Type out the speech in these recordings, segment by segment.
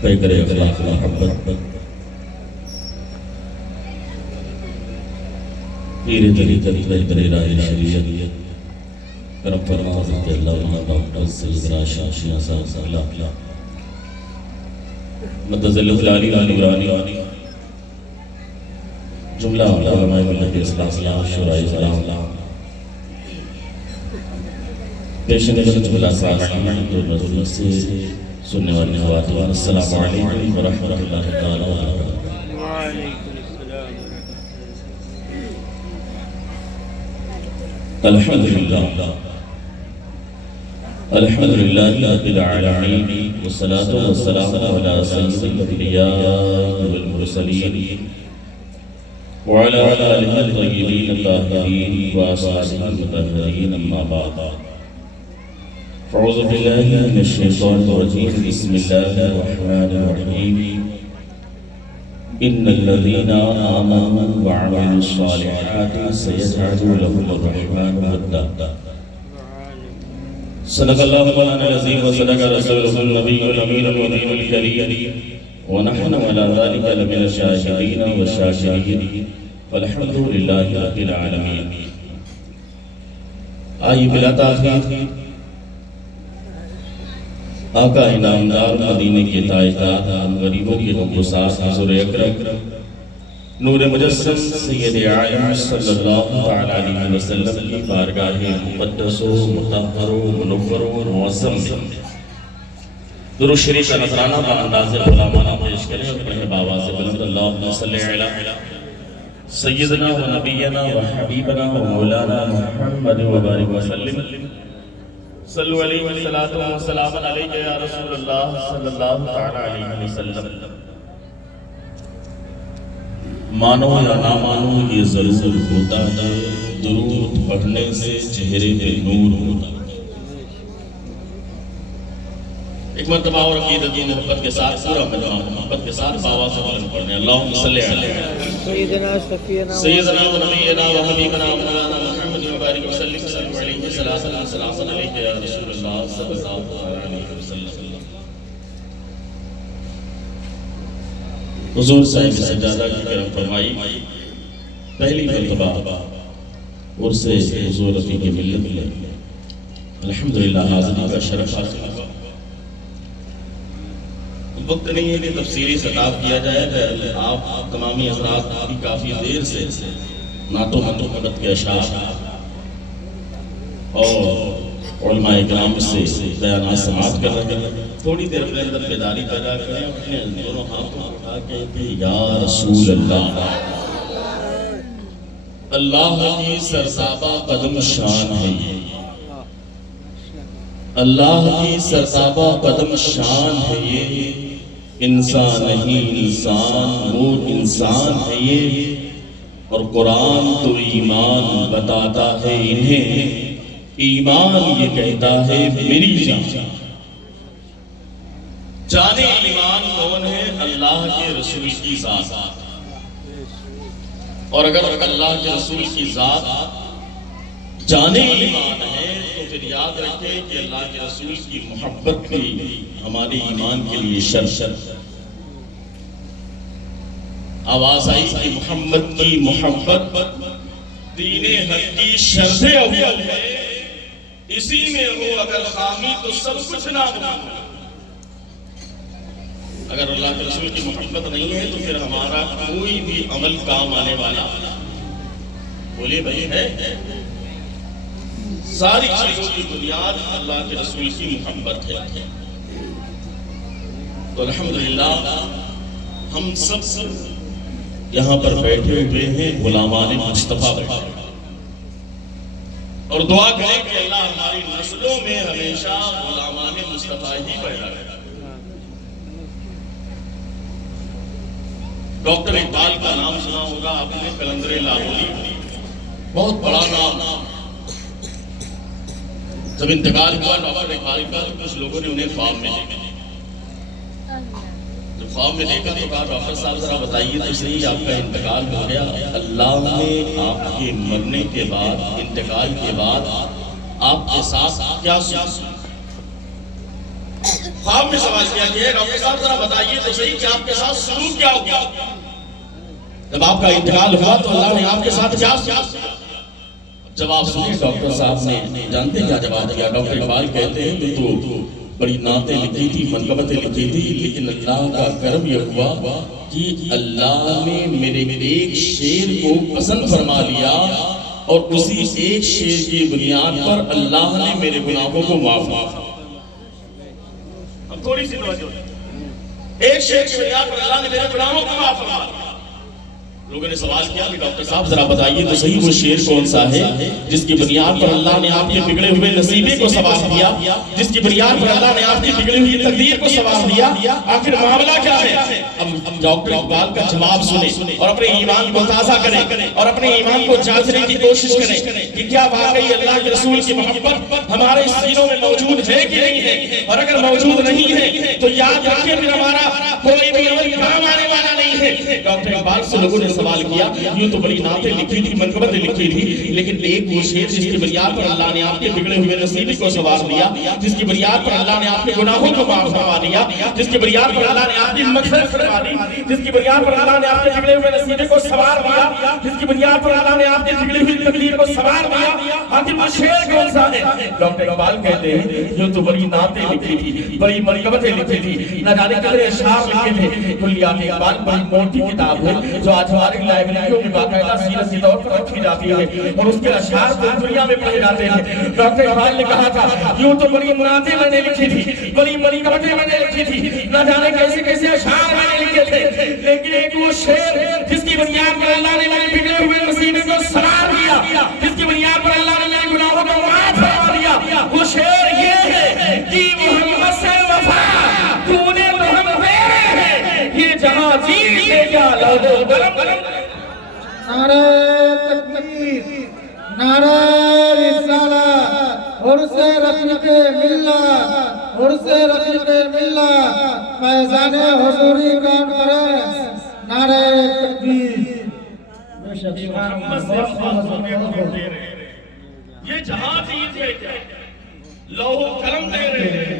پیکر اخلاق محبت پیر طریقت پیکر راہ شریعت کرم فرما حضرت اللہ ڈاکٹر سیدنا شاہ شیعہ صاحب اللہ مدذل العلی نورانی جملہ علماء ملت اسلام شورائے اسلام پیش نظر جملہ سامعین جو مجلس سے سننے والے خواتین السلام علیکم ورحمۃ اللہ تعالی وبرکاتہ۔ وعلیکم السلام۔ الحمدللہ الحمدللہ رب العالمین والصلاة والسلام علی سید الانبیاء والمرسلین وعلى آلہ الطیبین الطاہرین واصحابہ المطہرین اما بعد فاعوذ باللہ من الشیطان الرجیم بسم اللہ الرحمن الرحیم ان الذین آمنوا وعملوا الصالحات سیجعل لهم الرحمن ودا۔ صدق اللہ مولانا العظیم وصدق رسولہ النبی الامین المبین الکریم ونحن على ذلك لمن الشاهدین والشاکرین والحمد للہ رب العالمین۔ آئی بلا تاخیر آقا انعامدار مدینے کے تاجدار ہم غریبوں کے مقصاص حضور اکرم نور مجسم سید عالم صلی اللہ علیہ وسلم کی بارگاہ مقدس و مطہر و منور و معظم میں درود شریف کا نذرانہ بانداز غلامانہ پیش کریں اور پڑھیں باواز بلند اللہم صلی علی سیدنا و نبینا و حبیبنا و مولانا محمد و بارک وسلم صلو علیہ وسلم علیہ یا رسول اللہ صلی اللہ علیہ وسلم۔ مانو یا نہ مانو یہ ضرور ہوتا ہے، درود پڑھنے سے چہرے پہ نور ہوتا ہے۔ ایک مرتبہ اور عقیدت محبت کے ساتھ پورا مجمع محبت کے ساتھ باوا سے بلند پڑھنے اللہم صلی علیہ سیدنا و نبینا و حبیبنا و مولانا محمد و بارک وسلم صلی علیہ السلام علیہ یا رسول اللہ صلی اللہ علیہ وسلم۔ حضور صاحب سجادہ کی کرم فرمائی پہلی مرتبہ عرص حضور رفیق ملت میں الحمدللہ حاضری کا شرف حاصل ہوا۔ وقت نہیں ہے کہ تفصیلی خطاب کیا جائے، آپ تمامی حضرات بھی کافی دیر سے نعت و منقبت کے اشعار اور علماء اکرام سے بیانات سماعت کر رہے ہیں۔ تھوڑی دیر اپنے اندر بیداری پیدا کریں، اپنے دونوں ہاتھوں اٹھا کے یا رسول اللہ، اللہ کی سرتابہ قدم شان ہے یہ، اللہ کی سرتابہ قدم شان ہے یہ، انسان نہیں انسان وہ انسان ہے یہ، اور قرآن تو ایمان بتاتا ہے انہیں، ایمان یہ کہتا ہے میری جان۔ جانے ایمان کون ہے؟ اللہ کے رسول کی ذات، اور اگر اللہ کے رسول کی ذات جانے ایمان ہے تو پھر یاد رکھیں کہ اللہ کے رسول کی محبت بھی ہمارے ایمان کے لیے شرط۔ آواز آئی کہ محمد کی محبت دین حق کی شرط اول ہے، اسی میں ہو اگر خامی تو سب کچھ ناممکن۔ اگر اللہ کے رسول کی محبت نہیں ہے تو پھر ہمارا کوئی بھی عمل کام آنے والا بولے بھائی ہے۔ ساری چیزوں کی بنیاد اللہ کے رسول کی محبت ہے۔ تو الحمدللہ ہم سب یہاں پر بیٹھے ہوئے ہیں غلامان مصطفیٰ بیٹھے، اور دعا کریں کہ اللہ ہماری نسلوں میں ہمیشہ غلامان مصطفیٰ ہی پیدا رہے۔ ڈاکٹر اقبال کا نام سنا ہوگا آپ نے، قلندر لاہوری، بہت بڑا نام۔ جب انتقال ہوا ڈاکٹر اقبال کا تو کچھ لوگوں نے انہیں خواب میں دیکھا، جب خواب میں دیکھا تو کہا ڈاکٹر صاحب ذرا بتائیے تو صحیح آپ کا انتقال ہو گیا، اللہ نے آپ کے مرنے کے بعد، انتقال کے بعد آپ کے ساتھ کیا سنا؟ خواب میں سوال کیا کہ ڈاکٹر صاحب ذرا بتائیے تو صحیح کہ آپ کے ساتھ سلوک کیا ہو گیا؟ جب آپ کا انتقال ہوا تو اللہ نے آپ کے ساتھ کیا جواب سنی ڈاکٹر صاحب نے جانتے کیا جواب دیا؟ ڈاکٹر اقبال کہتے ہیں کہ تو بڑی نعتیں لکھی تھی، منقبتیں لکھی تھی، لیکن اللہ کا کرم یہ ہوا کہ اللہ نے میرے ایک شعر کو پسند فرما لیا اور اسی ایک شعر کی بنیاد پر اللہ نے میرے گناہوں کو معاف کیا۔ اب تھوڑی سی توجہ، ایک شعر کی بنیاد پر اللہ نے میرے گناہوں کو معاف فرما لیا۔ لوگوں نے سوال کیا کہ ڈاکٹر صاحب ذرا بتائیے تو صحیح وہ شعر کون سا ہے جس کی بنیاد پر اللہ نے آپ کے بگڑے ہوئے نصیبے کو سنوار دیا، جس کی بنیاد پر اللہ نے آپ کی بگڑی ہوئی تقدیر کو سنوار دیا؟ آخر معاملہ کیا ہے؟ اب ڈاکٹر اقبال کا جواب سنیں اور اپنے ایمان کو تازہ کریں اور اپنے ایمان کو جانچنے کی کوشش کریں کہ کیا واقعی اللہ کے رسول کی محبت ہمارے سینوں میں موجود ہے کہ نہیں ہے، اور اگر موجود نہیں ہے تو یاد رکھیں پھر ہمارا کوئی بھی عمل کام آنے والا نہیں ہے۔ ڈاکٹر اقبال سے لوگوں نے سوال کیا، یوں تو بڑی نعتیں لکھی تھی، منقبتیں لکھی تھی، لیکن ایک وہ شعر جس کی بنیاد پر اللہ نے آپ کے بگڑے ہوئے نصیبے کو سنوار دیا، جس کی بنیاد پر اللہ نے آپ کے گناہوں کو معاف فرما دیا، جس کی بنیاد پر اللہ نے آپ کی مغفرت فرما دی، جس کی بنیاد پر اللہ نے آپ کے بگڑے ہوئے نصیبے کو سنوار دیا، جس کی بنیاد پر اللہ نے آپ کے بگڑی ہوئی تقدیر کو سنوار دیا، آخر وہ شعر کون سا ہے؟ ڈاکٹر اقبال کہتے ہیں یوں تو بڑی نعتیں لکھی تھی، بڑی منقبتیں لکھی تھی، نہ جانے کتنے اشعار لکھے تھے۔ کلیات اقبال بڑی موٹی کتاب ہے جو آج ہماری لائبریریوں میں باقاعدہ سیرت کے طور پر رکھی جاتی ہے اور اس کے اشعار پوری دنیا میں پڑھے جاتے ہیں۔ ڈاکٹر اقبال نے کہا تھا یوں تو بڑی نعتیں میں نے لکھی تھی، بڑی منقبتیں میں نے لکھی تھی، نہ جانے کیسے کیسے اشعار میں نے لکھے تھے، لیکن ایک وہ شعر جس کی بنیاد پر اللہ نے میرے بگڑے ہوئے نصیبے کو سنوار دیا، جس کی بنیاد پر اللہ نے میرے گناہوں کو معاف فرما دیا، وہ شعر یہ ہے کہ محمد سے وفا تو نے تو ہم تیرے ہیں، یہ جہاں جیت لے گا لوگو قلم۔ نعرہ تکبیر، نعرہ رسالت، عرص رفیق ملت، عرص رفیق ملت، فیضان حضوری کانفرنس، نعرہ تکبیر۔ محمد سے وفا تو نے تو ہم تیرے ہیں، یہ جہاں جیت لے گا لوہو قلم دے رہے ہیں۔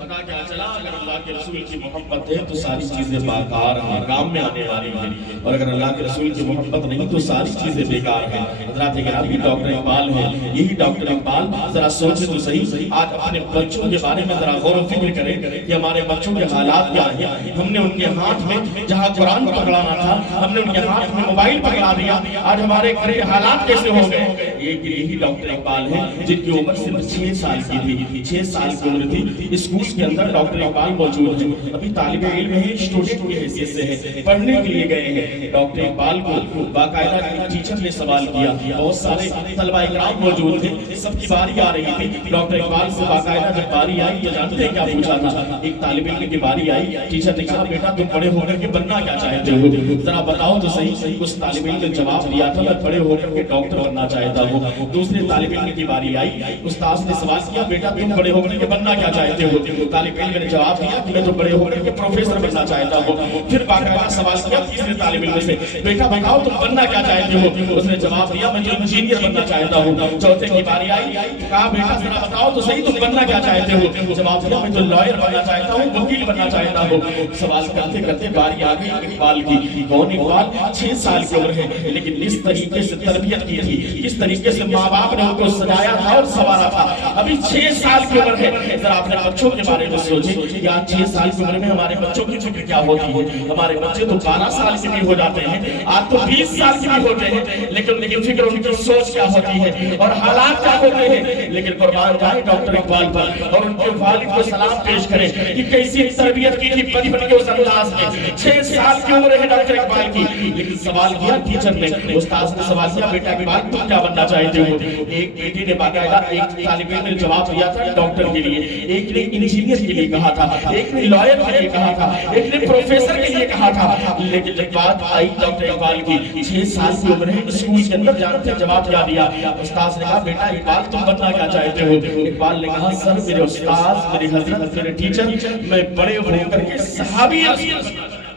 پتا کیا چلا؟ اگر اللہ کے رسول کی محبت ہے تو ساری چیزیں باکار ہیں، کام میں آنے والی ہیں، اور اگر اللہ کے رسول کی محبت نہیں تو ساری چیزیں بیکار ہیں۔ حضرات گرامی، ڈاکٹر اقبال ہے، یہی ڈاکٹر اقبال ذرا سوچیں تو صحیح، آج اپنے بچوں کے بارے میں ذرا غور و فکر کریں کہ ہمارے بچوں کے حالات کیا ہیں۔ ہم نے ان کے ہاتھ میں جہاں قرآن پکڑانا تھا، ہم نے ان کے ہاتھ میں موبائل پکڑا دیا، آج ہمارے گھر کے حالات کیسے ہو گئے؟ یہی ڈاکٹر اقبال ہے جن کی عمر صرف 6 سال کی تھی، 6 سال کی عمر تھی، اسکول کے اندر ڈاکٹر اقبال موجود ہیں، ابھی طالب علم ہیں، اسٹوڈنٹ کی حیثیت سے ہیں، پڑھنے کے لیے گئے ہیں۔ ڈاکٹر اقبال کو باقاعدہ ایک ٹیچر نے سوال کیا، بہت سارے طلبہ اکرام موجود تھے، سب کی باری آ رہی تھی، ڈاکٹر اقبال سے باقاعدہ جب باری آئی تو جانتے ہیں کیا پوچھا تھا؟ ایک طالب علم کی باری آئی، ٹیچر نے کہا بیٹا تم بڑے ہو کر کے بننا کیا چاہتے ہو؟ ذرا بتاؤ تو صحیح۔ اس طالب علم نے جواب دیا تھا میں بڑے ہو کر کے ڈاکٹر بننا چاہتا ہوں۔ دوسرے طالب علم کی باری آئی، استاذ نے سوال کیا بیٹا تم بڑے ہو کر کے بننا کیا چاہتے ہو؟ طالب علم نے جواب دیا کہ میں تو بڑے ہو کر کے پروفیسر بننا چاہتا ہوں۔ پھر باقاعدہ سوال کیا تیسرے طالب علم سے بیٹا بتاؤ تم بننا کیا چاہتے ہو؟ اس نے جواب دیا میں تو انجینئر بننا چاہتا ہوں۔ چوتھے کی باری آئی، کہا بیٹا ذرا بتاؤ تو صحیح تم بننا کیا چاہتے ہو؟ جواب دیا میں تو لائر بننا چاہتا ہوں، وکیل بننا چاہتا ہوں۔ سوال کرتے کرتے باری آ گئی اقبال کی۔ کون اقبال؟ 6 سال کی عمر ہے، لیکن اس طریقے سے تربیت کی تھی، اس طریقے سے ماں باپ نے ان کو سجایا تھا اور سنوارا تھا۔ ابھی 6 سال کی عمر ہے، ذرا اپنے بچوں کے بارے میں سوچیں کہ آج 6 سال کی عمر میں ہمارے بچوں کی فکر کیا ہوتی ہے۔ ہمارے بچے تو 12 سال کے بھی ہو جاتے ہیں، آج تو 20 سال کے بھی ہوتے ہیں، لیکن ان کی فکر ان کی سوچ کیا ہوتی ہے اور حالات کیا ہوتے ہیں۔ لیکن قربان جائے ڈاکٹر اقبال پر اور ان کے والد کو سلام پیش کریں کہ کیسی تربیت کی تھی بچپن کے اس انداز میں۔ 6 سال کی عمر ہے ڈاکٹر اقبال کی، لیکن سوال کیا ٹیچر نے، استاذ نے سوال کیا بیٹا اقبال تم کیا بننا چاہتے ہو؟ ایک بیٹی نے باقاعدہ ایک طالب علم نے جواب دیا تھا ڈاکٹر کے لیے، ایک نے انجینئر کے لیے کہا تھا، ایک نے لائر کے لیے کہا تھا، ایک نے پروفیسر کے لیے کہا تھا۔ لیکن جب بات آئی ڈاکٹر اقبال کی، 6 سال کی عمر ہے، اسکول کے اندر جانتے جواب کیا دیا؟ استاذ نے کہا بیٹا اقبال تم بننا کیا چاہتے ہو؟ اقبال نے کہا سر میرے استاذ، میرے حضرت، میرے ٹیچر، میں بڑے ہو کر کے صحابی رسول بننا چاہتا ہوں۔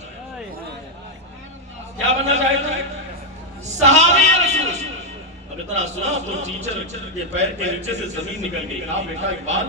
کیا بننا چاہتا ہے؟ صحابی رسول۔ اب اتنا سنا تو ٹیچر کے پیر کے نیچے سے زمین نکل گئی، کہا بیٹا اقبال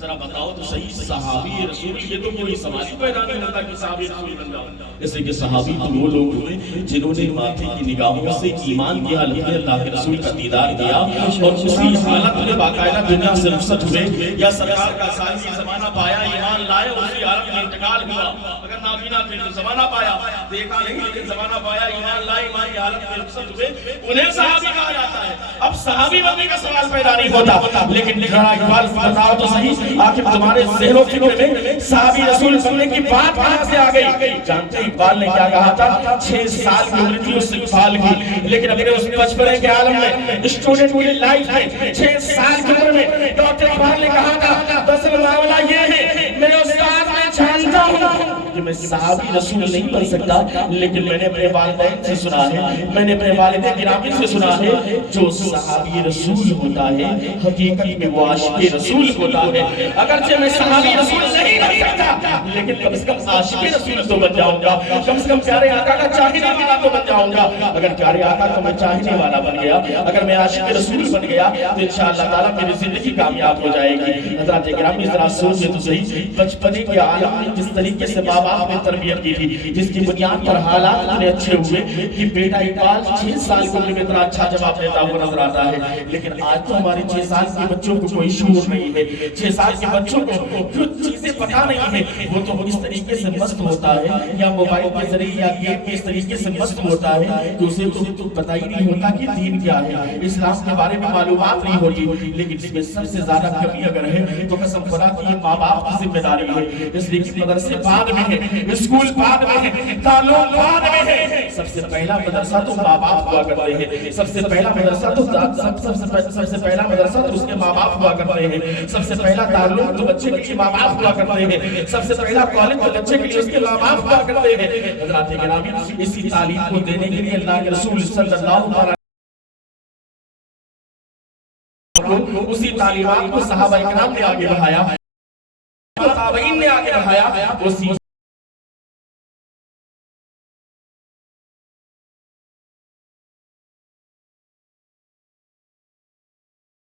ذرا بتاؤ تو صحیح صحابی رسول یہ تو کوئی سوال ہی پیدا نہیں ہوتا کہ صحابی رسول بن جاؤ. جیسے کہ صحابی تو وہ لوگ ہوئے جنہوں نے ماتھے کی نگاہوں سے ایمان کی حالت میں اللہ کے رسول کا دیدار کیا اور اسی حالت میں باقاعدہ دنیا سے رخصت ہوئے یا سرکار کا ثانی زمانہ پایا ایمان لائے اور اسی حالت میں انتقال ہوا. اگر نابینا تھے تو زمانہ پایا دیکھا نہیں لیکن زمانہ پایا ایمان لائے ایمان کی حالت میں رخصت ہوئے انہیں صحابی کہا جاتا ہے. اب صحابی بننے کا سوال پیدا نہیں ہوتا لیکن اقبال بتاؤ تو صحیح آخر تمہارے ذہن و فکر میں صحابی رسول بننے کی بات کہاں سے آ گئی؟ جانتے اقبال نے کیا کہا تھا؟ 6 سال کی عمر تھی اس اقبال کی لیکن اپنے اس بچپنے کے عالم میں اسٹوڈنٹ کی لائف میں 6 سال کی عمر میں ڈاکٹر اقبال نے کہا تھا دراصل معاملہ یہ ہے میرے استاد میں جانتا ہوں کہ میں صحابی رسول نہیں بن سکتا لیکن میں نے اپنے والدین سے سنا ہے میں نے اپنے والدین گرامی سے سنا ہے جو صحابی رسول ہوتا ہے حقیقت میں وہ عاشق رسول ہوتا ہے. اگرچہ میں صحابی رسول نہیں بن سکتا لیکن کم سے کم عاشق رسول تو بن جاؤں گا کم سے کم پیارے آقا کا چاہنے والا تو بن جاؤں گا. اگر پیارے آقا کو میں چاہنے والا بن گیا اگر میں عاشق رسول بن گیا تو انشاءاللہ تعالیٰ میری زندگی کامیاب ہو جائے گی. حضرات گرامی ذرا سوچیں تو صحیح بچپنے کے عالم میں جس طریقے سے ماں باپ نے تربیت کی تھی جس کی بنیاد پر حالات اتنے اچھے ہوئے کہ بیٹا اقبال 6 سال کی عمر میں اتنا اچھا جواب دیتا ہوا نظر آتا ہے لیکن آج تو ہمارے 6 سال کے بچوں کو کوئی شعور نہیں ہے. 6 سال کے بچوں کو کچھ چیزیں پتہ نہیں ہے وہ تو اس طریقے سے مست ہوتا ہے یا موبائل کے ذریعے یا گیم کے اس طریقے سے مست ہوتا ہے کہ اسے تو پتہ ہی نہیں ہوتا کہ دین کیا ہے اسلام کے بارے میں معلومات نہیں ہوتی. لیکن اس میں سب سے زیادہ کمی اگر ہے تو قسم خدا کی یہ ماں باپ کی ذمہ داری ہے. اس لیے کہ مدرسے بعد میں ہے اسکول بعد میں ہے تعلیم بعد میں ہے. سب سے پہلا مدرسہ تو ماں باپ ہوا کرتے ہیں. سب سے پہلا مدرسہ تو سب سے پہلا مدرسہ تو اس کے ماں باپ ہوا کرتے ہیں. سب سے پہلا تعلیم تو بچے کے لیے ماں باپ ہوا کرتے ہیں. سب سے پہلا کالج تو بچے کے لیے اس کے ماں باپ ہوا کرتے ہیں. حضرات گرامی اسی تعلیم کو دینے کے لیے اللہ کے رسول صلی اللہ علیہ اسی تعلیمات کو صحابہ اکرام نے آگے بڑھایا تابعین نے آگے بڑھایا اسی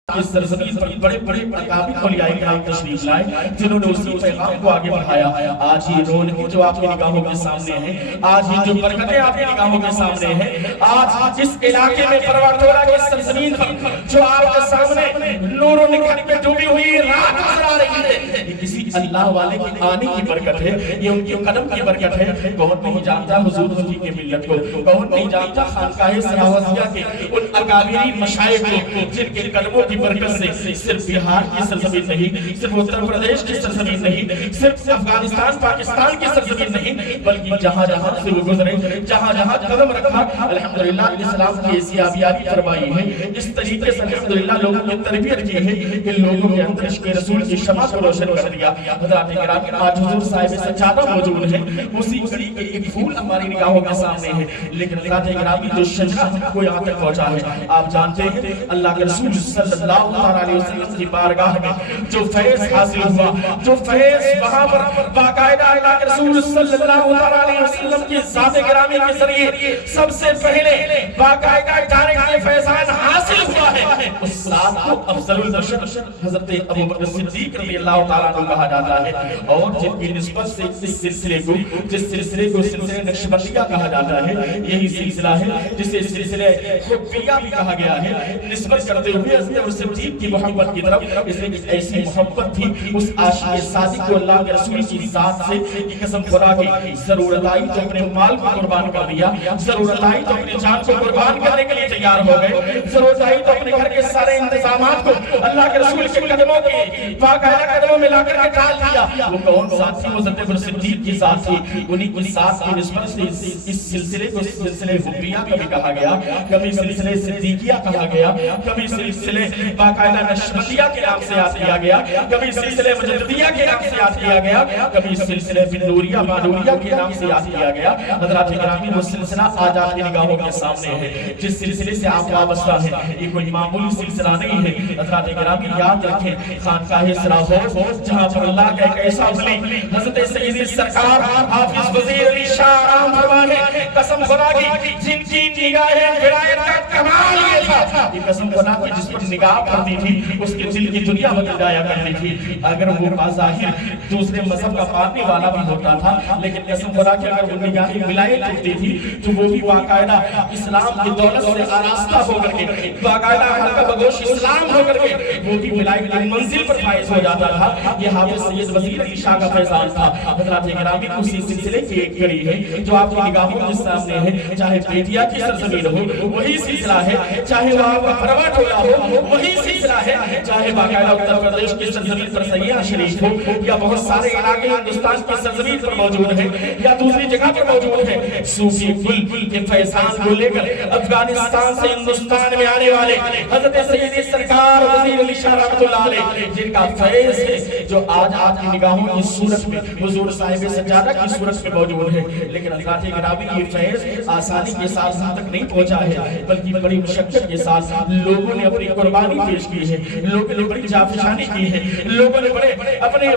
اس سرزمین پر بڑے بڑے اکابر اولیاء کرام تشریف لائے جنہوں نے اسی پیغام کو آگے بڑھایا. آج یہ رونقیں جو آپ کی نگاہوں کے سامنے ہیں آج یہ جو برکتیں آپ کی نگاہوں کے سامنے ہیں آج اس علاقے میں پروٹورا کی سرزمین پر جو آپ کے سامنے نور و نکھت میں ڈوبی ہوئی رات نظر آ رہی ہے یہ کسی اللہ والے کے آنے کی برکت ہے یہ ان کے قدم کی برکت ہے. کون نہیں جانتا حضور نبی کے ملت کو کون نہیں جانتا خانقاہ سراوزیہ کے ان اکابرین مشائخ کو جن کے قدموں کی برکت سے صرف بہار کی سرزمین نہیں صرف اتر پردیش کی سرزمین نہیں صرف افغانستان پاکستان کی سرزمین نہیں بلکہ جہاں جہاں سے وہ گزرے جہاں جہاں قدم رکھا الحمدللہ اسلام کی ایسی آبیاری فرمائی ہے اس طریقے سے الحمدللہ لوگوں کی تربیت کی ہے کہ لوگوں کے اندر عشق رسول کی شمع کو روشن کر دیا. حضرات گرامی آج حضور صاحب سجادہ موجود ہیں اسی کڑی کے ایک پھول ہماری نگاہوں کے سامنے ہے لیکن حضرات گرامی جو شجرہ کو یہاں تک پہنچا ہے آپ جانتے ہیں اللہ کے رسول صلی اللہ علیہ وسلم کی بارگاہ میں جو فیض حاصل ہوا جو فیض وہاں پر باقاعدہ اللہ کے رسول صلی اللہ علیہ وسلم کی ذات گرامی کے ذریعے سب سے پہلے باقاعدہ ڈائریکٹ یہ فیضان حاصل ہوا ہے اس ساتھ کو افضل البشر حضرت ابوبکر صدیق رضی اللہ تعالیٰ عنہ کہا جاتا ہے اور جن کی نسبت سے اس سلسلے کو جس سلسلے کو سلسلہ نقشبندیہ کہا جاتا ہے یہی سلسلہ ہے جسے سلسلہ حبیہ بھی کہا گیا ہے نسبت کرتے ہوئے حضرت صدیق کی محبت کی طرف اس لیے ایسی محبت تھی اس عاشق صادق کو اللہ کے رسول کی ذات سے کہ قسم خدا کی ضرورت آئی تو اپنے مال کو قربان کر دیا ضرورت آئی تو اپنی جان کو قربان کرنے کے لیے تیار ہو گئے ضرورت آئی تو اپنے گھر کے سارے انتظامات کو اللہ کے رسول کے قدموں کی باقاعدہ قدموں میں لا کر کے ڈال دیا. وہ کون ذات تھی؟ وہ حضرت ابو صدیق کی ذات تھی. انہی کی ذات کی نسبت سے اس سلسلے کو سلسلہ حبیہ کبھی کہا گیا کبھی سلسلہ صدیقیہ کہا گیا کبھی سلسلہ باقاعدہ نقشبندیہ کے نام سے یاد کیا گیا کبھی سلسلہ مجددیہ کے نام سے یاد کیا گیا کبھی سلسلہ بنوریہ مانوریہ کے نام سے یاد کیا گیا. حضرات گرامی وہ سلسلہ آج آپ کی نگاہوں کے سامنے ہے جس سلسلے سے آپ وابستہ ہیں یہ کوئی معمولی سلسلہ نہیں ہے. حضرات گرامی یاد رکھیں خانقاہ سراغور جہاں پر اللہ کا ایک ایسا ولی حضرت سیدی سرکار حافظ وزیر علی شاہ آرام فرمانے قسم خدا کی جن کی نگاہیں ولایت کا کمال یہ تھا یہ قسم خدا کی جس پر نگاہ پڑتی تھی اس کے دل کی دنیا بدل جایا کرتی تھی. اگر وہ بظاہر دوسرے مذہب کا ماننے والا بھی ہوتا تھا لیکن قسم خدا کہ اگر وہ نگاہیں ملائے ٹوٹتی تھی تو وہ بھی باقاعدہ اسلام کی دولت سے آراستہ ہو کر کے باقاعدہ حلقہ بگوش اسلام ہو کر کے وہ بھی ملائے کی منزل پر فائز ہو جاتا تھا. یہ حافظ سید وزیر علی شاہ کا فیضان تھا. حضرات گرامی اسی سلسلے کی ایک کڑی ہے جو آپ کی نگاہوں کے سامنے ہے. چاہے بیٹیا کی سرزمین ہو وہی سلسلہ ہے, چاہے وہ آپ کا پروا ٹولہ ہو وہی سلسلہ ہے, چاہے باقاعدہ اتر پردیش کی سرزمین پر سیاح شریف ہو یا بہت سارے علاقے ہندوستان کی سرزمین پر موجود ہیں یا دوسری جگہ پر موجود ہیں. صوفی گل کے فیضان کو لے کر افغانستان سے ہندوستان میں آنے والے حضرت سید سرکار وزیر علی شاہ رحمۃ اللہ علیہ جن کا فیض ہے جو آج آپ کی نگاہوں کی صورت میں حضور صاحب سجادہ کی صورت میں موجود ہے. لیکن حضرات گرامی یہ فیض آسانی کے ساتھ ہم تک نہیں پہنچا ہے بلکہ بڑی مشقت کے ساتھ لوگوں نے اپنی قربانی پیش کی ہے, لوگوں نے بڑی جافشانی کی ہے, لوگوں نے بڑے اپنے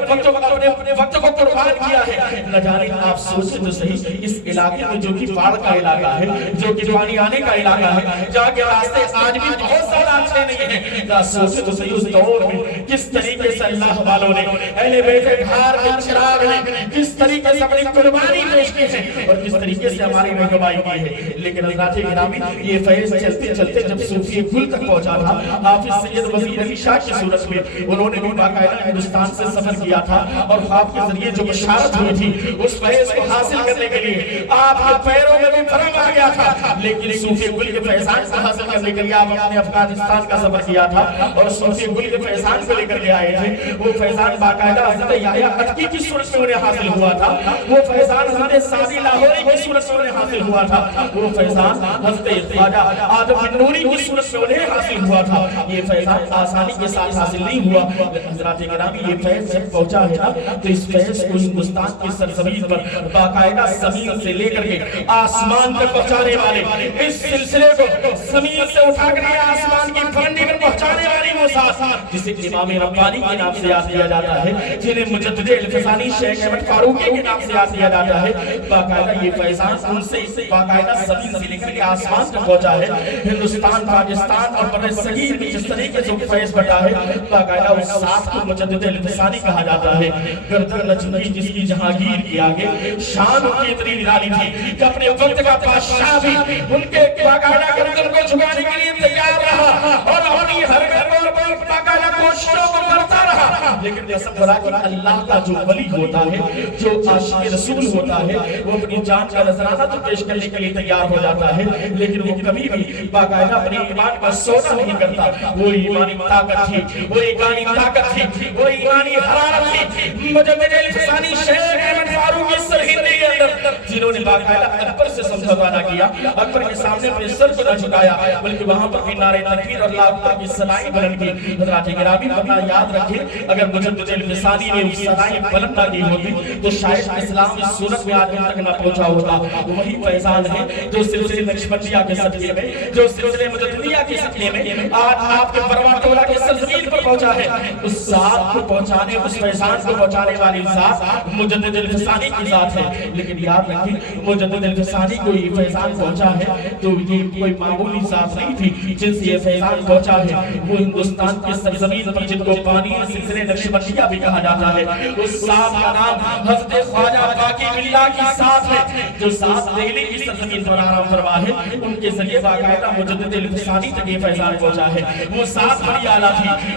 وقت کو قربان کیا ہے. نہ جانے آپ سوچیں تو صحیح اس علاقے میں جو کہ باڑھ کا علاقہ ہے, جو کہ پانی آنے کا علاقہ ہے, جہاں کے راستے آج بھی بہت زیادہ اچھے نہیں ہیں, ذرا سوچیں تو صحیح اس دور میں کس طریقے سے اللہ والوں نے اہل بیت گھر کے چراغ نے کس طریقے سے اپنی قربانی پیش کی ہے اور کس طریقے سے ہماری رہنمائی کی ہے. لیکن حضرات گرامی یہ فیض چلتے چلتے جب صوفی گل تک پہنچا تھا حافظ سید وزیر علی شاہ کی صورت میں انہوں نے بھی باقاعدہ ہندوستان سے سفر کیا تھا اور خواب کے ذریعے جو بشارت ہوئی تھی اس فیض کو حاصل کرنے کے لیے آپ کے پیروں میں بھی بھرم آ گیا تھا. لیکن صوفی گل کے فیضان کو حاصل کرنے کے لیے آپ نے افغانستان کا سفر کیا تھا اور صوفی گل کے فیضان کو لے کر کے آئے تھے. وہ فیضان باقاعدہ حضرت یحییٰ اٹکی کی صورت میں انہیں حاصل ہوا تھا, وہ فیضان حضرت سعدی لاہوری کی صورت میں انہیں حاصل ہوا تھا, وہ فیضان حضرت خواجہ آدم نوری کی صورت میں انہیں حاصل ہوا تھا. یہ فیضان آسانی کے ساتھ حاصل نہیں ہوا. حضرات گرامی یہ فیض جب پہنچا ہے نا تو اس فیض کو ہندوستان کی سرزمین پر باقاعدہ زمین سے لے کر کے آسمان تک پہنچانے والے اس سلسلے کو زمین سے اٹھا کر آسمان کی پھنڈی پر پہنچانے والی وہ ساتھ جسے امام ربانی کے نام سے یاد کیا جاتا ہے, جنہیں مجدد الفسانی شیخ احمد فاروقی کے نام سے یاد کیا جاتا ہے. باقاعدہ یہ فیضان ان سے باقاعدہ زمین سے لے کر کے آسمان تک پہنچا ہے. ہندوستان پاکستان اور بر صغیر میں جس طریقے سے فیض بٹا ہے باقاعدہ اس ساتھ کو مجدد الفسانی کہا جاتا ہے. گردن نچنی جس کی جہانگیر کے آگے شان ان کی اتنی نرالی تھی کہ اپنے وقت کا بادشاہ بھی ان کے باقاعدہ گردن کو جھکانے کے لیے تیار رہا اور اپنی ہر باقاعدہ کوششوں کو کرتا رہا. لیکن قسم خدا کہ اللہ کا جو ولی ہوتا ہے, جو عاشق رسول ہوتا ہے, وہ اپنی جان کا نذرانہ تو پیش کرنے کے لیے تیار ہو جاتا ہے لیکن وہ کبھی بھی باقاعدہ اپنے ایمان کا سودا نہیں کرتا. وہ ایمانی طاقت تھی, وہ ایمانی طاقت تھی, وہ ایمانی حرارت تھی مجدد الفسانی شیخ احمد فاروقی سرہندی کے اندر جنہوں نے باقاعدہ اکبر سے سمجھوتا نہ کیا, اکبر کے سامنے اپنے سر کو نہ جھکایا بلکہ وہاں پر بھی نعرہ تکبیر اور اللہ اکبر کی صدائیں بلند کی. حضرات گرامی ورنہ یاد رکھیں اگر مجدد الفسانی نے اس صدائیں بلند نہ کی ہوتی تو شاید اسلام اس صورت میں آدمی تک نہ پہنچا ہوتا. وہی فیضان ہے جو سلسلے نقشبندیہ کے صدقے میں, جو سلسلے مجددیہ کے صدقے میں آج آپ کے پروا ٹولہ کے سرزمین پر پہنچا ہے. اس ذات کو پہنچانے, اس فیضان کو پہنچانے والی ذات مجدد الفسانی کی ذات ہے. لیکن یاد رکھیں مجدد الفسانی کو یہ فیضان پہنچا ہے تو یہ کوئی معمولی ذات نہیں تھی جن سے یہ فیضان پہنچا ہے. وہ ہندوستان کی سرزمین پر جن کو پانی سلسلے نقشبندیہ بھی کہا جاتا ہے, اس ذات کا نام حضرت خواجہ باقی باللہ کی ذات ہے جو ذات دہلی کی سرزمین پر آرام فرما ہے. ان کے ذریعے باقاعدہ مجدد الفسانی تک یہ فیضان پہنچا ہے. وہ ذات بڑی اعلیٰ تھی,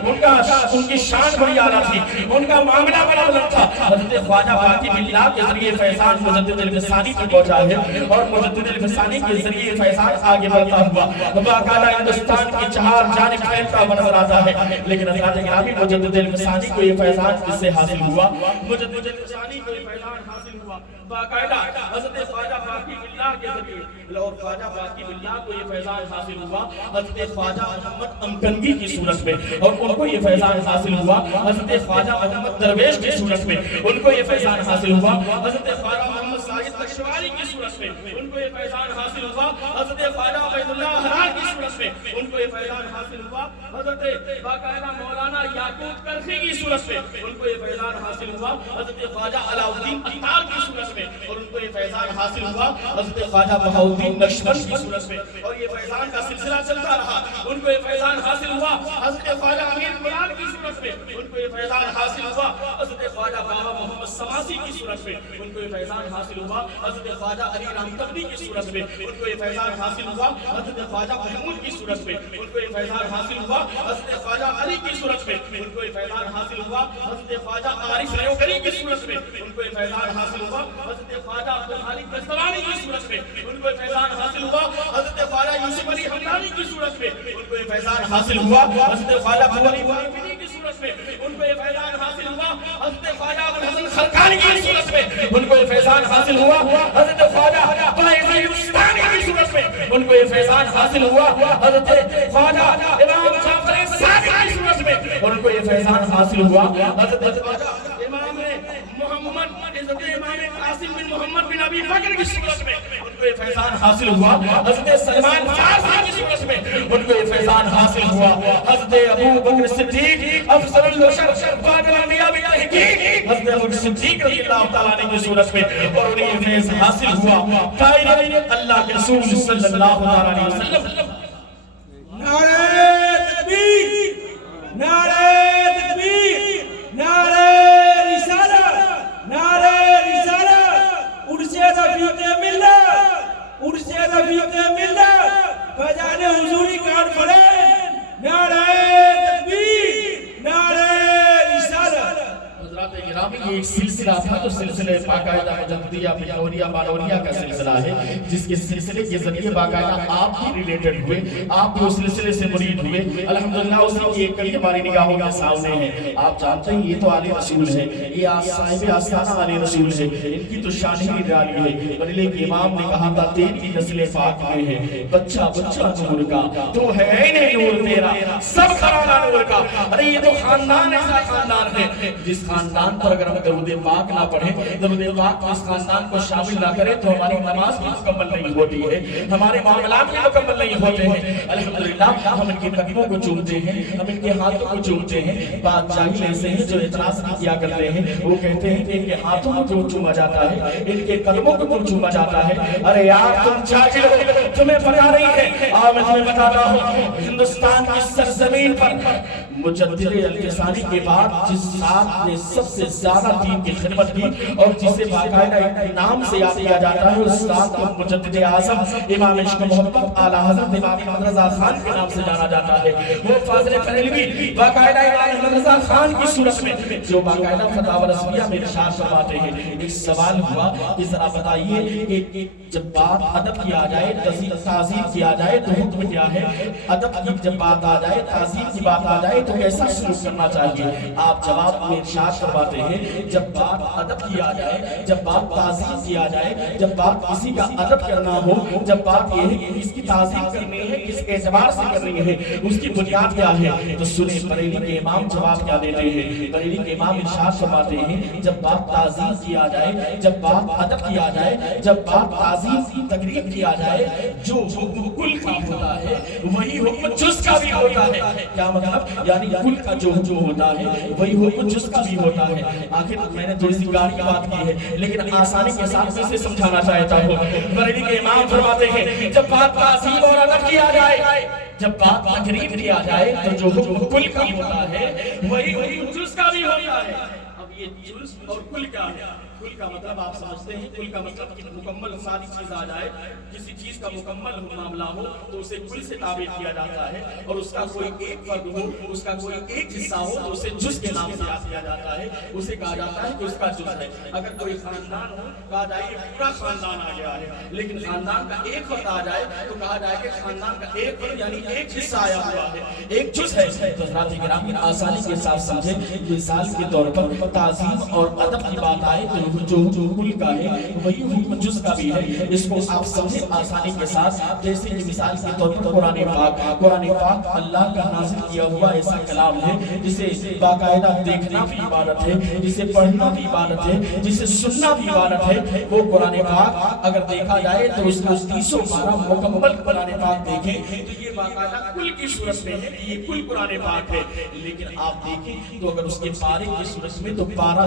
ان کی شان بڑی اعلیٰ تھی, ان کا معاملہ بڑا بلند تھا. حضرت خواجہ باقی باللہ کے ذریعے فیضان مجدد الفسانی تک پہنچا ہے اور مجدد الفسانی کے ذریعے فیضان آگے بڑھتا ہوا باقاعدہ ہندوستان کی چہار جانب پھیلتا ہوا نظر آتا ہے. لیکن حضرات گرامی مجدد الفسانی کو یہ فیضان کس سے حاصل ہوا؟ مجدد الفسانی کو یہ فیضان حاصل ہوا باقاعدہ حضرت خواجہ باقی باللہ کے ذریعے, اور خواجہ باقی باللہ کو یہ فیضان حاصل ہوا حضرت خواجہ محمد امکنگی کی صورت میں, اور ان کو یہ فیضان حاصل ہوا حضرت خواجہ محمد درویش کی صورت میں, ان کو یہ فیضان حاصل ہوا حضرت خواجہ محمد ساجد نقشبانی کی صورت میں, ان کو یہ فیضان حاصل ہوا حضرت خواجہ عبید اللہ حرار کی صورت میں, ان کو یہ فیضان حاصل ہوا حضرت باقاعدہ مولانا یعقوب کرخی کی صورت میں, ان کو یہ فیضان حاصل ہوا حضرت خواجہ علاؤالدین عطار کی صورت میں, اور ان کو یہ فیضان حاصل ہوا حضرت خواجہ بہاؤالدین نقشبند کی صورت میں, اور یہ فیضان کا سلسلہ چلتا رہا. ان کو یہ فیضان حاصل ہوا حضرت خواجہ امیر مراد فیضان حاصل ہوا حضرت خواجہ بابا محمد سماسی کی صورت میں، ان کو یہ فیضان حاصل ہوا حضرت خواجہ علی رام تبری کی صورت میں، ان کو یہ فیضان حاصل ہوا حضرت خواجہ محمود کی صورت میں، ان کو یہ فیضان حاصل ہوا حضرت خواجہ علی کی صورت میں، ان کو یہ فیضان حاصل ہوا حضرت خواجہ عارف نیوکری کی صورت میں، ان کو یہ فیضان حاصل ہوا حضرت خواجہ عبدالخالق دستوانی کی صورت میں، ان کو یہ فیضان حاصل ہوا حضرت خواجہ یوسف علی حمدانی کی صورت میں، ان کو یہ فیضان حاصل ہوا حضرت خواجہ ابوعلی واقفی کی صورت میں، ان کو یہ فیضان حاصل ہوا حضرت خواجہ ابوالحسن خرقانی کی صورت میں، ان کو یہ فیضان حاصل ہوا حضرت خواجہ طاہر بستانی کی صورت میں، ان کو یہ فیضان حاصل ہوا حضرت خواجہ امام جعفر صادق کی صورت میں، ان کو یہ فیضان حاصل ہوا حضرت خواجہ امام محمد حضرت امام قاسم بن محمد بن ابی بکر کی صورت میں، ان کو یہ فیضان حاصل ہوا حضرت سلمان فارسی کی صورت میں، ان کو یہ فیضان حاصل ہوا حضرت ابو بکر صدیق افضل البشر بعد الانبیاء بتحقیق حضرت ابو بکر صدیق رضی اللہ تعالیٰ عنہ کی صورت میں، اور انہیں یہ فیض حاصل ہوا قائل اللہ کے رسول صلی اللہ علیہ وسلم۔ نعرہ تکبیر، نعرہ تکبیر، نعرہ رسالت، نعرہ رسالت، عرص رفیق ملت، عرص رفیق ملت، فیضان حضوری کانفرنس، نعرہ تکبیر، نعرہ رسالت۔ حضرات گرامی یہ ایک سلسلہ تھا جو سلسلے باقاعدہ مجددیہ بنوریا مانوریا کا سلسلہ ہے، جس کے سلسلے کے ذریعے باقاعدہ آپ بھی ریلیٹڈ ہوئے، آپ بھی اس سلسلے سے مرید ہوئے۔ الحمدللہ اسی کی ایک کڑی ہماری نگاہوں کے سامنے ہے۔ آپ جانتے ہیں یہ تو آل رسول ہے، یہ صاحب آستانہ آل رسول ہے، ان کی تو شان ہی نرالی ہے۔ بریلوی کے امام نے کہا تھا تیری نسل پاک میں ہے بچہ بچہ نور کا، تو ہے انہیں نور تیرا سب خاندان نور کا۔ ارے یہ تو خاندان ایسا خاندان ہے جس خاندان پر اگر ہم درود پاک نہ پڑھیں، درود پاک اس خاندان کو شامل نہ کریں تو ہماری نماز بھی مکمل نہیں ہوتی ہے، ہمارے معاملات بھی مکمل نہیں ہوتے ہیں۔ الحمدللہ ہم ان کے قدموں کو چومتے ہیں، ہم ان کے ہاتھوں کو چومتے ہیں۔ بعض جاہل ایسے ہیں جو اعتراض نہیں کیا کرتے ہیں، وہ کہتے ہیں کہ ان کے ہاتھوں کو کیوں چوما جاتا ہے، ان کے قدموں کو کیوں چوما جاتا ہے۔ ارے یار تم جاہل ہو، تمہیں پتہ نہیں ہے۔ آؤ میں تمہیں بتاتا ہوں، ہندوستان کی سرزمین پر مجدد الفسانی کے بعد جس صاحب نے سب سے زیادہ دین کی خدمت کی اور جسے باقاعدہ نام سے یاد کیا جاتا ہے، اس صاحب کو مجدد اعظم امام عشق محبت اعلیٰ حضرت امام احمد رضا خان کے نام سے جانا جاتا ہے۔ وہ فاضل بریلوی باقاعدہ امام احمد رضا خان کی صورت میں جو باقاعدہ فتاوی رضویہ میں ارشاد فرماتے ہیں۔ ایک سوال ہوا کہ ذرا بتائیے کہ جب بات ادب کی آ جائے، تعظیم کی آ جائے تو حکم کیا ہے؟ ادب کی جب بات آ جائے، تعظیم کی بات آ جائے تو کیسا سلوک کرنا چاہیے؟ آپ جواب میں ارشاد فرماتے ہیں جب بات ادب کی آ جائے، جب بات تعظیم کی آ جائے، جب بات کسی کا ادب کرنا ہو، جب بات یہ ہے کہ اس کی تعظیم کرنی ہے، کس اعتبار سے کرنی ہے، اس کی بنیاد کیا ہے، تو سنیں بریلوی کے امام جواب کیا دیتے ہیں۔ بریلوی کے امام ارشاد فرماتے ہیں جب بات تعظیم کی آ جائے، جب بات ادب کی آ جائے، جب بات تعظیم کی تقریب کی آ جائے، جو حکم کل کا ہوتا ہے وہی حکم جز کا بھی ہوتا ہے۔ کیا مطلب؟ یعنی کل کا جو حکم ہوتا ہے وہی حکم جز کا بھی ہوتا ہے۔ آخر میں نے تھوڑی سی گاڑی کی بات کی ہے لیکن آسانی کے ساتھ اسے سمجھانا چاہتا ہوں۔ بریلوی کے امام فرماتے ہیں جب بات تعظیم اور ادب کی آ جائے، جب بات تقریب کی آ جائے تو جو حکم کل کا ہوتا ہے وہی حکم جز کا بھی ہوتا ہے۔ اب یہ جز اور کل کیا ہے؟ کل کا مطلب آپ سمجھتے ہیں، کل کا مطلب کہ مکمل ساری چیز آ جائے، کسی چیز کا مکمل معاملہ ہو تو اسے کل سے تعبیر کیا جاتا ہے، اور اس کا کوئی ایک فرد ہو، اس کا کوئی ایک حصہ ہو تو اسے جز کے نام سے یاد کیا جاتا ہے، اسے کہا جاتا ہے کہ اس کا جز ہے۔ اگر کوئی خاندان ہو کہا جائے کہ پورا خاندان آ گیا ہے، لیکن خاندان کا ایک فرد آ جائے تو کہا جائے کہ خاندان کا ایک فرد یعنی ایک حصہ آیا ہوا ہے، ایک جز ہے۔ تو حضرات گرامی آسانی کے ساتھ سمجھیں، مثال کے طور پر تعظیم اور ادب کی بات آئے تو جو کل کا ہے وہی حکم جز کا بھی ہے۔ اس کو آپ سمجھیں آسانی کے ساتھ، جیسے کہ مثال کے طور پر قرآن پاک اللہ کا نازل کیا ہوا ایسا کلام ہے جسے باقاعدہ دیکھنا بھی عبادت ہے، جسے پڑھنا بھی عبادت ہے، جسے سننا بھی عبادت ہے۔ وہ قرآن پاک اگر دیکھا جائے تو اس کا 312 مکمل قرآن پاک دیکھیں تو یہ باقاعدہ کل کی صورت میں ہے کہ یہ کل قرآن پاک ہے، لیکن آپ دیکھیں تو اگر اس کے پارے کی صورت میں تو 12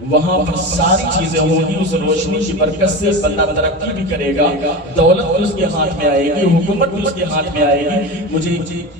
وہاں پر ساری چیزیں ہوں گی، اس روشنی کی برکت سے بندہ ترقی بھی کرے گا، دولت بھی اس کے ہاتھ میں آئے گی، حکومت بھی اس کے ہاتھ میں آئے گی۔ مجھے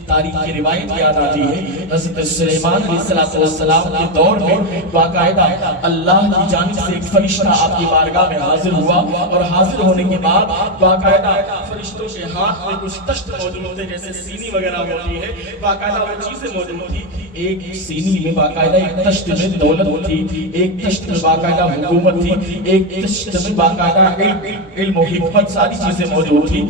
تاریخ کی روایت یاد آتی ہے، حضرت سلیمان علیہ السلام کے دور میں باقاعدہ اللہ کی جانب سے ایک فرشتہ آپ کی بارگاہ میں حاضر ہوا، اور حاضر ہونے کے بعد باقاعدہ فرشتوں کے ہاتھ میں کچھ تشت موجود تھے، جیسے سینی وغیرہ ہوتی ہے، باقاعدہ وہ چیزیں موجود تھی۔ ایک سینی میں باقاعدہ ایک تشت میں دولت تھی، ایک تشت میں باقاعدہ حکومت تھی، ایک تشت میں باقاعدہ علم و حکمت، ساری چیزیں موجود تھی۔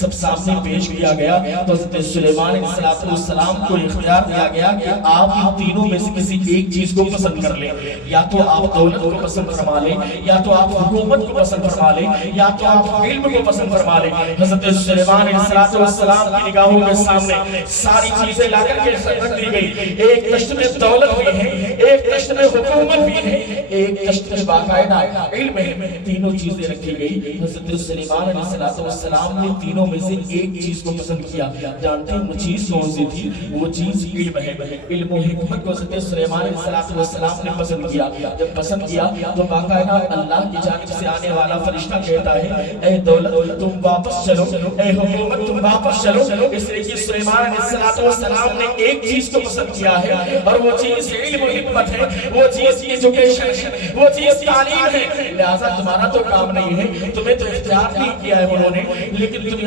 سب سامنے پیش کیا گیا تو حضرت سلیمان علیہ السلام کو اختیار دیا گیا کہ آپ ان تینوں میں سے کسی ایک چیز کو پسند کر لیں، یا تو آپ دولت کو پسند فرما لیں، یا تو آپ حکومت کو پسند فرما لیں، یا تو آپ علم کو پسند فرما لیں۔ حضرت سلیمان علیہ السلام کی نگاہوں کے سامنے ساری چیزیں لا کر کے رکھ دی گئی۔ ایک تشت میں دولت بھی ہے، ایک تشت میں حکومت بھی ہے، ایک تشت میں باقاعدہ علم ہے، تینوں چیزیں رکھی گئی۔ حضرت سلیمان علیہ السلام نے تینوں میں سے ایک چیز کو پسند کیا۔ جانتے ہیں وہ چیز کون سی تھی؟ وہ چیز علم ہے۔ علم و حکمت کو حضرت سلیمان علیہ السلام نے پسند کیا۔ جب پسند کیا تو باقاعدہ اللہ کی جانب سے آنے والا فرشتہ کہتا ہے، اے دولت تم واپس چلو، اے حکومت تم واپس چلو۔ اس لیے کہ سلیمان علیہ السلام نے ایک چیز کو پسند کیا ہے، اور وہ چیز علم و حکمت ہے، وہ چیز ایجوکیشن ہے، وہ چیز تعلیم ہے۔ لہذا تمہارا تو کام نہیں ہے، تمہیں تو اختیار نہیں کیا ہے انہوں نے، لیکن تم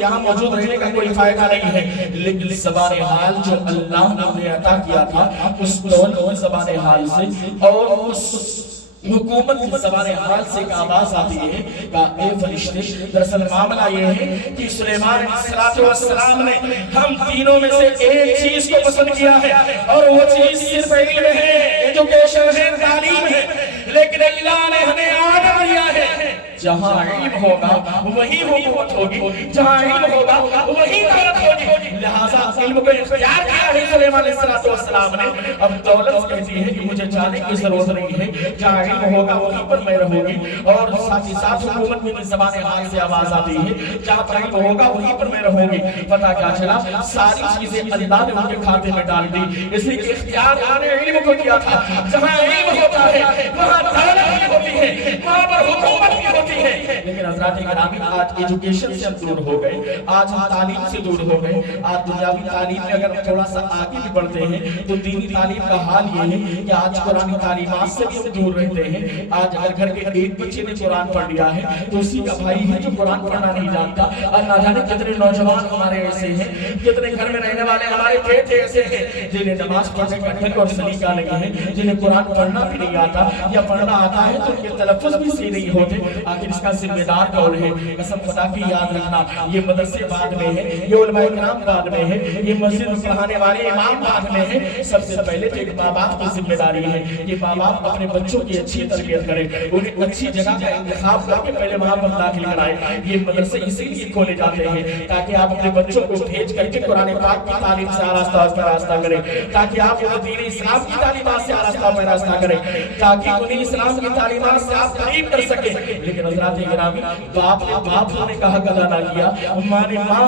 یہاں موجود رہنے کا کوئی فائدہ نہیں ہے۔ لیکن زبان حال جو اللہ نے انہیں عطا کیا تھا، اس دولت زبان حال سے اور اس حکومت کی زبان حال سے ایک آواز آتی ہے کہ اے فرشتے، دراصل معاملہ یہ ہے کہ سلیمان علیہ السلام نے ہم تینوں میں سے ایک چیز کو پسند کیا ہے، اور وہ چیز صرف علم ہے، ایجوکیشن ہے، تعلیم ہے، لیکن اللہ نے ہمیں آرڈر دیا ہے جہاں علم ہوگا وہی حکومت ہوگی، جہاں علم ہوگا وہی دولت ہوگی۔ لہذا علم کو اختیار کیا ہے سلیمان علیہ السلام نے۔ اب دولت کہتی ہے کہ مجھے جانے کی ضرورت نہیں ہے، جہاں علم ہوگا وہیں پر میں رہوں گی، اور ساتھ ہی ساتھ حکومت میں بھی زبان حال سے آواز آتی ہے، جہاں پر علم ہوگا وہیں پر میں رہوں گی۔ پتہ کیا چلا؟ ساری چیزیں اللہ نے ان کے کھاتے میں ڈال دی، اس لیے کہ اختیار نے علم کو دیا تھا۔ جہاں علم ہوتا ہے وہاں دولت بھی ہوتی ہے، وہاں پر حکومت بھی ہوتی ہے۔ لیکن حضرات گرامی، آج ایجوکیشن سے ہم دور ہو گئے، آج ہم تعلیم سے دور ہو گئے۔ آج دنیاوی تعلیم میں اگر تھوڑا سا آگے بھی بڑھتے ہیں تو دینی تعلیم کا حال یہ ہے کہ آج قرآن تعلیمات سے بھی ہم دور رہتے ہیں۔ آج اگر گھر کے ایک بچے نے قرآن پڑھ لیا ہے تو اسی کا بھائی ہے جو قرآن پڑھنا نہیں جانتا۔ اور نہ جانے کتنے نوجوان ہمارے ایسے ہیں، کتنے گھر میں رہنے والے ہمارے بیٹے ایسے ہیں جنہیں نماز پڑھنے کا ڈھنگ اور سلیقہ نہیں ہے، جنہیں قرآن پڑھنا بھی نہیں آتا، یا پڑھنا آتا ہے تو ان کے تلفظ بھی صحیح نہیں ہوتے۔ آخر اس کا ذمہ دار کون ہے؟ قسم خدا کی یاد رکھنا، یہ مدرسے بعد میں ہے، یہ علماء کرام بعد میں ہے، یہ مسجد میں پڑھانے والے امام بعد میں ہے۔ سب سے پہلے تو ایک ماں باپ کی ذمہ داری ہے کہ ماں باپ اپنے بچوں کی اچھی تربیت کریں، انہیں اچھی جگہ کا انتخاب کر کے پہلے وہاں پر داخل کرائیں۔ یہ مدرسے اسی لیے کھولے جاتے ہیں تاکہ آپ اپنے بچوں کو بھیج کر کے قرآن پاک کی تعلیم سے آراستہ کریں، تاکہ آپ انہیں دین اسلام کی تعلیمات سے آراستہ کریں، تاکہ انہیں اسلام کی تعلیمات سے آپ قریب کر سکیں۔ لیکن حضرات گرامی، باپ نے باپ ہونے کا حق ادا نہ کیا، ماں نے ماں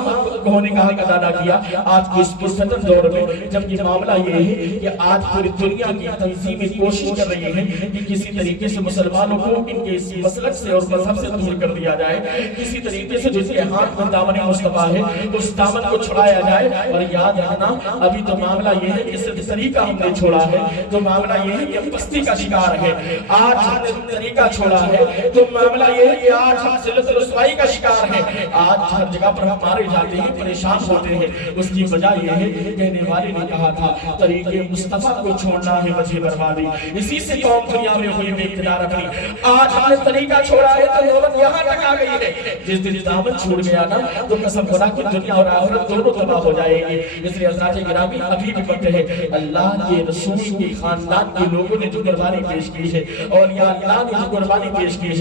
ہونے کا حق ادا نہ کیا۔ آج کے اس پرفتن دور میں جب یہ معاملہ یہ ہے کہ آج پوری دنیا کی تنظیمیں کوشش کر رہی ہیں کہ کسی طریقے سے مسلمانوں کو ان کے اس مسلک سے اور مذہب سے دور کر دیا جائے، کسی طریقے سے جس کے ہاتھ میں دامن مصطفیٰ ہے اس دامن کو چھڑایا جائے۔ اور یاد رکھنا، ابھی تو معاملہ یہ ہے کہ صرف طریقہ ہم نے چھوڑا ہے تو معاملہ یہ ہے کہ ہم پستی کا شکار ہے۔ آج ہم نے طریقہ چھوڑا ہے تو معاملہ یہ ہے کہ آج ہم ذلت رسوائی کا شکار ہے۔ آج ہر جگہ پر ہم مارے جاتے ہیں، پریشان ہوتے ہیں۔ اس کی وجہ یہ ہے، کہنے والے نے کہا تھا طریقے مصطفیٰ کو چھوڑنا ہے وجہ بربادی، اسی سے قوم دنیا میں ہوئی بے اقتدار اپنی۔ آج ہم نے طریقہ چھوڑا ہے تو دولت یہاں تک آ گئی ہے۔ جس دن دامن چھوڑ گیا نا تو قسم خدا کی دنیا اور آخرت دونوں تباہ ہو جائے گی۔ اس لیے حضرات گرامی، ابھی بھی بڑھتے ہیں اللہ کے رسول کے خاندان کے لوگوں نے جو قربانی پیش کی ہے، اور یا اللہ نے جو قربانی پیش کی ہے،